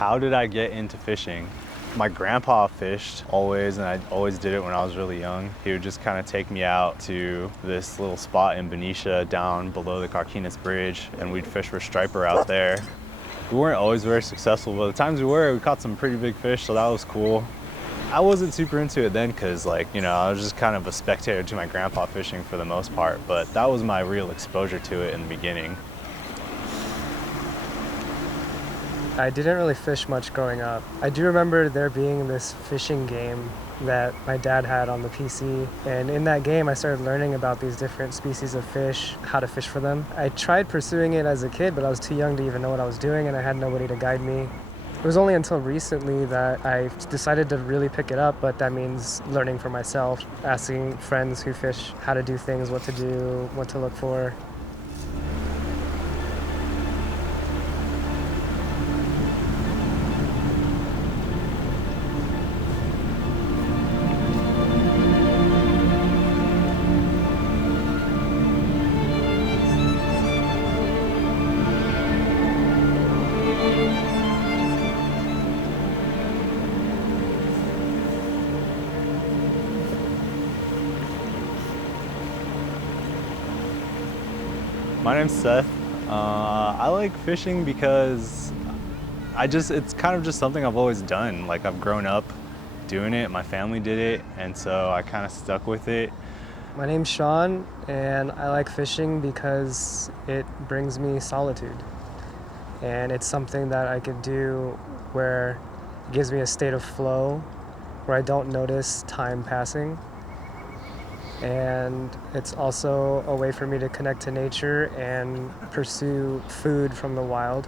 How did I get into fishing? My grandpa fished always, and I always did it when I was really young. He would just kind of take me out to this little spot in Benicia down below the Carquinez Bridge, and we'd fish for striper out there. We weren't always very successful, but the times we were, we caught some pretty big fish, so that was cool. I wasn't super into it then because, like, you know, I was just kind of a spectator to my grandpa fishing for the most part, but that was my real exposure to it in the beginning. I didn't really fish much growing up. I do remember there being this fishing game that my dad had on the PC, and in that game I started learning about these different species of fish, how to fish for them. I tried pursuing it as a kid, but I was too young to even know what I was doing, and I had nobody to guide me. It was only until recently that I decided to really pick it up, but that means learning for myself, asking friends who fish how to do things, what to do, what to look for. My name's Seth. I like fishing because it's kind of just something I've always done. Like, I've grown up doing it, my family did it, and so I kind of stuck with it. My name's Sean, and I like fishing because it brings me solitude. And it's something that I could do where it gives me a state of flow, where I don't notice time passing. And it's also a way for me to connect to nature and pursue food from the wild.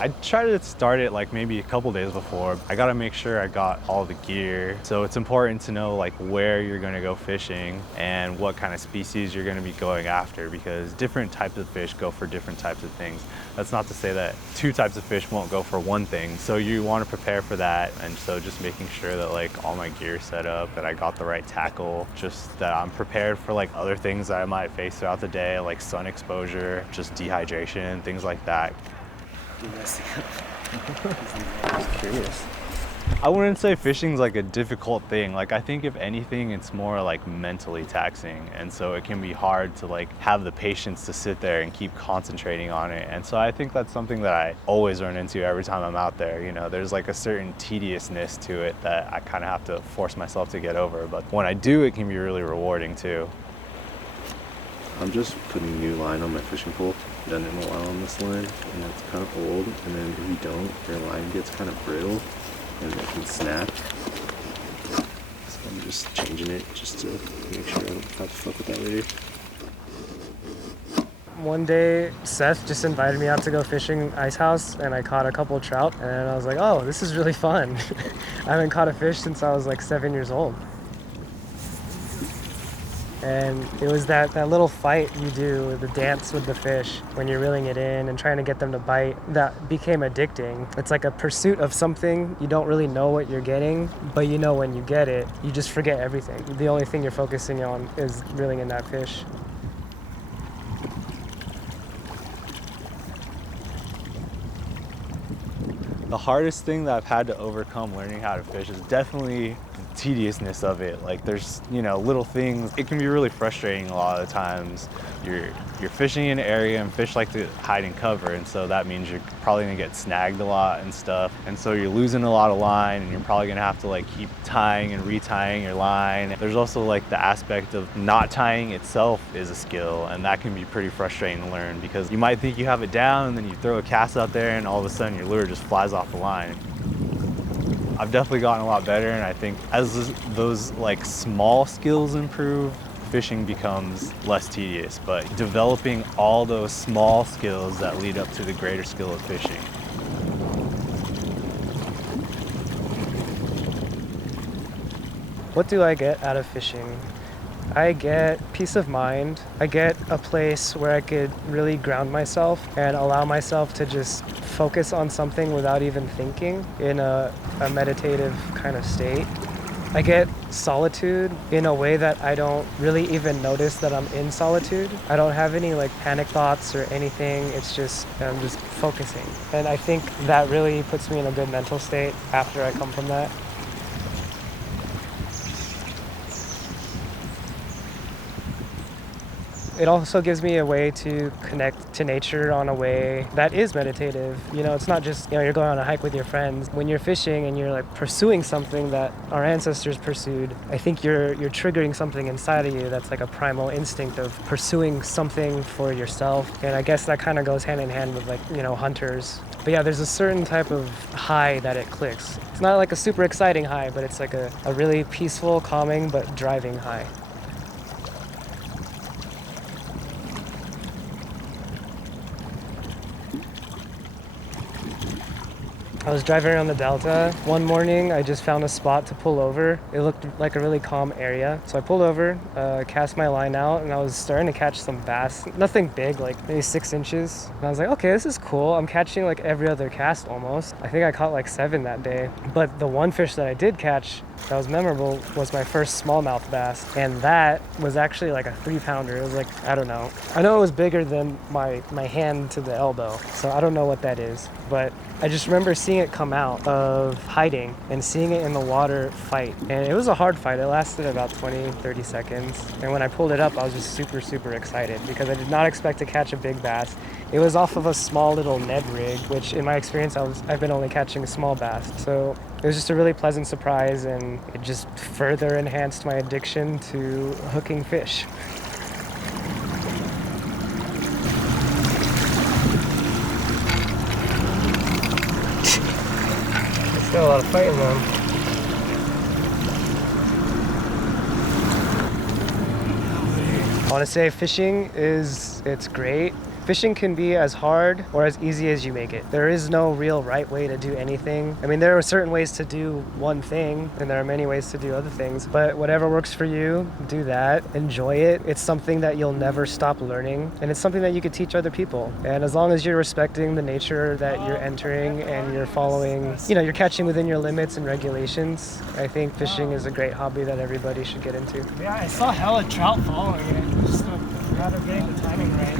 I try to start it like maybe a couple days before. I gotta make sure I got all the gear. So it's important to know like where you're gonna go fishing and what kind of species you're gonna be going after, because different types of fish go for different types of things. That's not to say that two types of fish won't go for one thing. So you wanna prepare for that. And so just making sure that like all my gear is set up, that I got the right tackle, just that I'm prepared for like other things that I might face throughout the day, like sun exposure, just dehydration, things like that. I'm curious. I wouldn't say fishing's like a difficult thing. Like, I think if anything, it's more like mentally taxing. And so it can be hard to like have the patience to sit there and keep concentrating on it. And so I think that's something that I always run into every time I'm out there. You know, there's like a certain tediousness to it that I kind of have to force myself to get over. But when I do, it can be really rewarding too. I'm just putting new line on my fishing pole. Done it in a while on this line, and it's kind of old, and then if you don't, your line gets kind of brittle and it can snap. So I'm just changing it just to make sure I don't have to fuck with that later. One day, Seth just invited me out to go fishing Ice House, and I caught a couple of trout, and I was like, oh, this is really fun. I haven't caught a fish since I was like 7 years old. And it was that little fight you do, the dance with the fish, when you're reeling it in and trying to get them to bite, that became addicting. It's like a pursuit of something. You don't really know what you're getting, but you know when you get it, you just forget everything. The only thing you're focusing on is reeling in that fish. The hardest thing that I've had to overcome learning how to fish is definitely the tediousness of it. Like, there's, you know, little things. It can be really frustrating a lot of the times. You're fishing in an area, and fish like to hide in cover, and so that means you're probably gonna get snagged a lot and stuff. And so you're losing a lot of line, and you're probably gonna have to like keep tying and retying your line. There's also like the aspect of not tying itself is a skill, and that can be pretty frustrating to learn, because you might think you have it down, and then you throw a cast out there, and all of a sudden your lure just flies off the line. I've definitely gotten a lot better, and I think as those like small skills improve, fishing becomes less tedious, but developing all those small skills that lead up to the greater skill of fishing. What do I get out of fishing? I get peace of mind. I get a place where I could really ground myself and allow myself to just focus on something without even thinking in a meditative kind of state. I get solitude in a way that I don't really even notice that I'm in solitude. I don't have any like panic thoughts or anything. It's just, I'm just focusing. And I think that really puts me in a good mental state after I come from that. It also gives me a way to connect to nature on a way that is meditative. You know, it's not just, you're going on a hike with your friends. When you're fishing and you're like pursuing something that our ancestors pursued, I think you're triggering something inside of you that's like a primal instinct of pursuing something for yourself. And I guess that kind of goes hand in hand with like, hunters. But yeah, there's a certain type of high that it clicks. It's not like a super exciting high, but it's like a really peaceful, calming, but driving high. I was driving around the Delta. One morning, I just found a spot to pull over. It looked like a really calm area. So I pulled over, cast my line out, and I was starting to catch some bass. Nothing big, like maybe 6 inches. And I was like, okay, this is cool. I'm catching like every other cast almost. I think I caught like 7 that day. But the one fish that I did catch that was memorable was my first smallmouth bass. And that was actually like a 3-pounder. It was like, I don't know. I know it was bigger than my hand to the elbow. So I don't know what that is. But I just remember seeing it come out of hiding and seeing it in the water fight. And it was a hard fight. It lasted about 20, 30 seconds. And when I pulled it up, I was just super, super excited because I did not expect to catch a big bass. It was off of a small little Ned rig, which in my experience, I've been only catching small bass. So it was just a really pleasant surprise, and it just further enhanced my addiction to hooking fish. It's got a lot of fight in them. I want to say fishing it's great. Fishing can be as hard or as easy as you make it. There is no real right way to do anything. I mean, there are certain ways to do one thing, and there are many ways to do other things, but whatever works for you, do that, enjoy it. It's something that you'll never stop learning, and it's something that you could teach other people. And as long as you're respecting the nature that you're entering and you're following, you're catching within your limits and regulations, I think fishing is a great hobby that everybody should get into. Yeah, I saw hella trout following it. Just a matter of getting the timing right.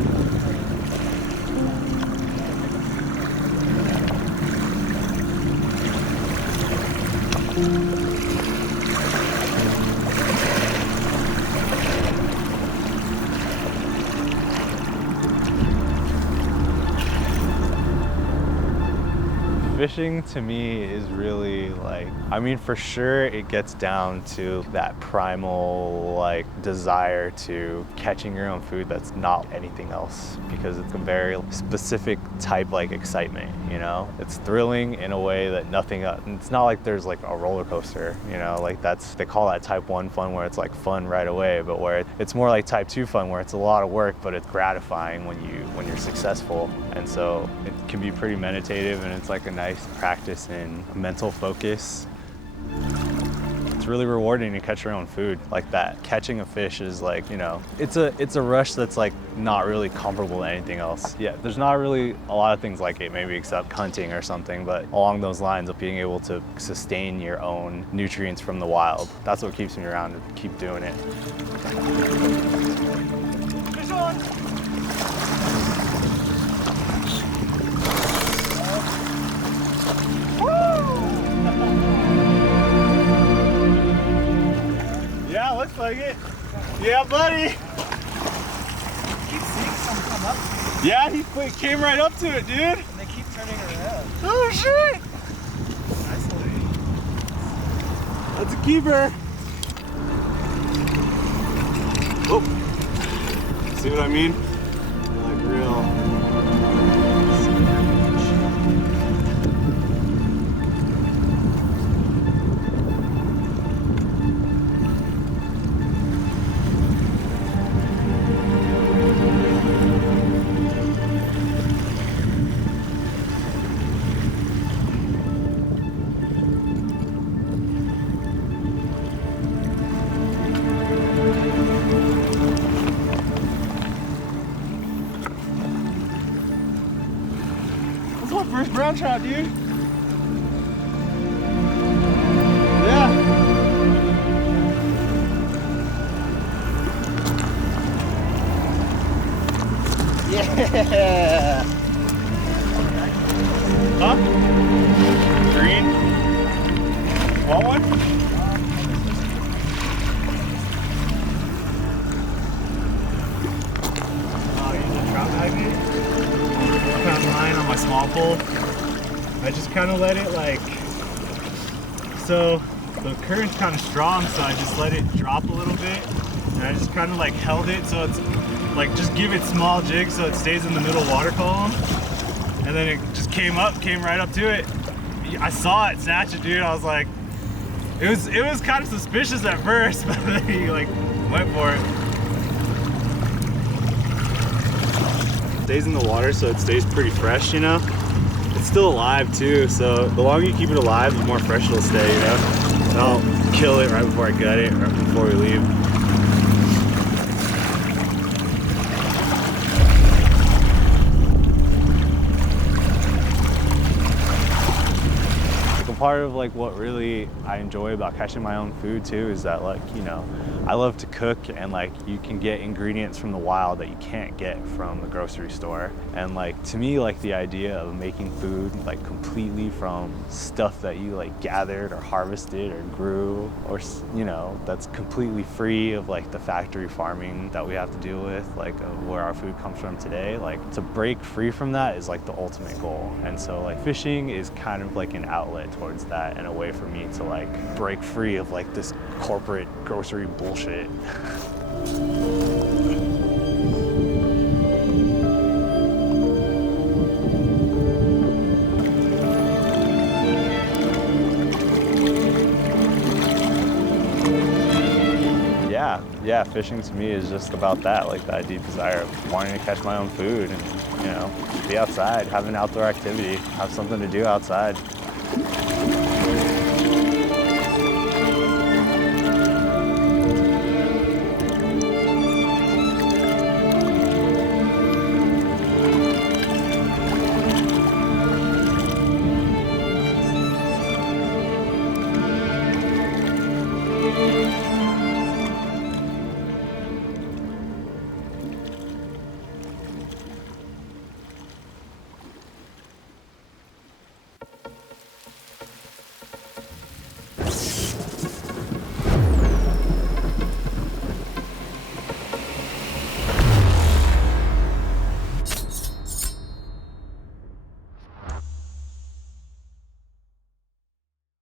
Fishing to me is really like, for sure it gets down to that primal like desire to catching your own food that's not anything else, because it's a very specific type like excitement, It's thrilling in a way that nothing else. It's not like there's like a roller coaster, they call that type 1 fun where it's like fun right away, but where it's more like type 2 fun where it's a lot of work, but it's gratifying when you're successful. And so it can be pretty meditative, and it's like a nice practice in mental focus. It's really rewarding to catch your own food like that. Catching a fish is like, it's a rush that's like not really comparable to anything else. Yeah, there's not really a lot of things like it, maybe except hunting or something, but along those lines of being able to sustain your own nutrients from the wild. That's what keeps me around to keep doing it. Fish on! Yeah, looks like it. Yeah, buddy. Keep seeing some come up. Yeah, he came right up to it, dude. And they keep turning around. Oh shit! Nicely. That's a keeper. Oh, see what I mean? Like real. First brown trout, dude. Yeah. Yeah! Huh? Green? Want one? Oh, yeah, the trout magnet? I found mine on my small pole. I just kind of let it so the current's kind of strong, so I just let it drop a little bit. And I just kind of held it so it's just give it small jigs so it stays in the middle water column. And then it just came right up to it. I saw it snatch it, dude. I was like, it was kind of suspicious at first, but then he went for it. Stays in the water so it stays pretty fresh, you know? It's still alive too, so the longer you keep it alive, the more fresh it'll stay, you know? And I'll kill it right before I gut it, right before we leave. Part of what really I enjoy about catching my own food too is that I love to cook, and you can get ingredients from the wild that you can't get from the grocery store. And to me, the idea of making food completely from stuff that you gathered or harvested or grew, or that's completely free of the factory farming that we have to deal with, of where our food comes from today, to break free from that is the ultimate goal. And so fishing is kind of an outlet towards that, and a way for me to break free of this corporate grocery bullshit. Yeah, fishing to me is just about that, that deep desire of wanting to catch my own food and, be outside, have an outdoor activity, have something to do outside.